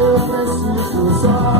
Eu preciso só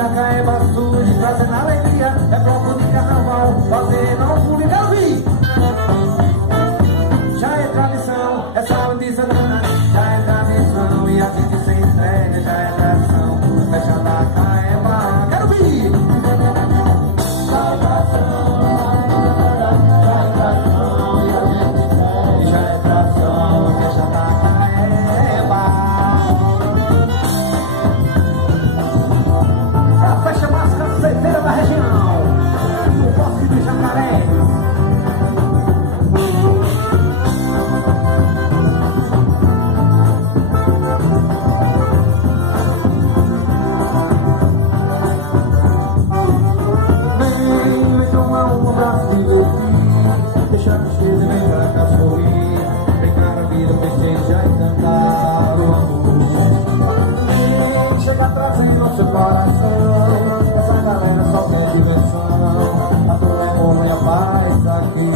a caeba surge, trazendo alegria. É bloco de carnaval, fazendo um pulo e quero vir. Já é tradição, é sábado de Santana. Já é tradição e a gente se entrega. Já é tradição, fecha da caeba, quero vir. Já é tradição, já é tradição e a gente entrega. Já é tradição, fecha da caeba. É a festa mais caceteira da região, no Bosque de Jacaré. Deixa que chegue, vem pra cá sorrir. Vem cá pra vida, festejar e cantar o amor. Chega trazendo ao seu coração. Essa galera só quer diversão. A tua amor e a paz aqui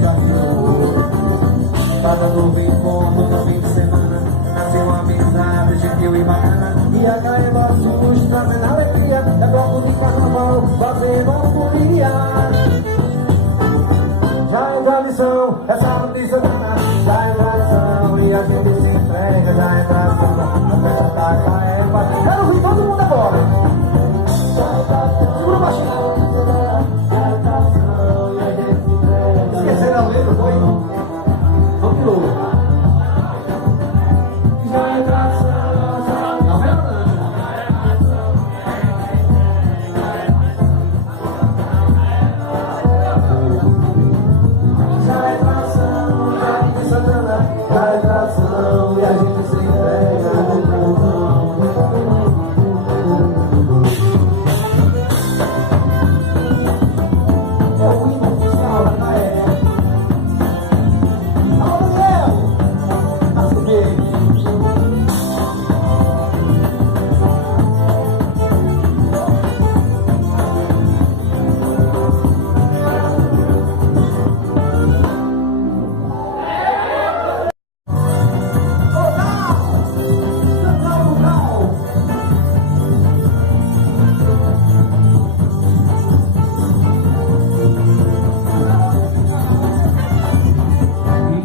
já virou. Cada novo encontro no fim de semana nasceu uma amizade, gentil e bacana. E a caeba surge trazendo alegria. É bloco de carnaval, fazendo folia. Já é tradição, é sábado de Santana. Já é tradição e a gente se entrega. Já é tradição, a festa da caeba. Quero ouvir todo mundo agora. Já é tradição, segura o baixinho. Já é tradição e a gente se entrega. Esqueceram a letra, foi? Não tirou. Já é tradição, não é verdade. Já é tradição, e a gente se entrega no povão. É o hino oficial da Caeba. Alô, Daniel! Assim mesmo.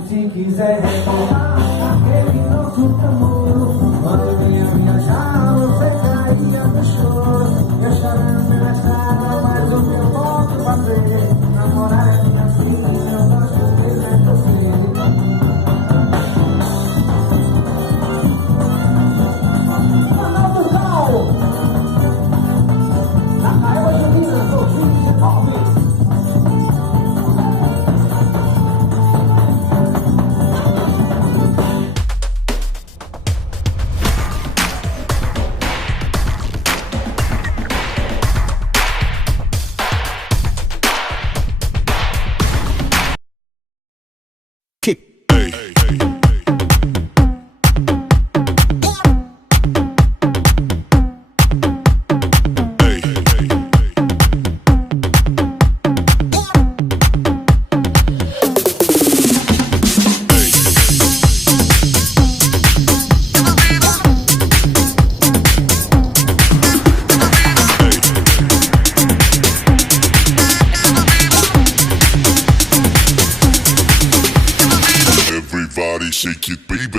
Se quiser recordar aquele nosso namoro, quando vinha viajar, você caía no choro. Eu chorando na estrada, mas o meu modo fazer. Namorar é minha filha, eu gosto de ver você. Ronaldo Cal, na Caeba Junina, 2019. Everybody shake it, baby.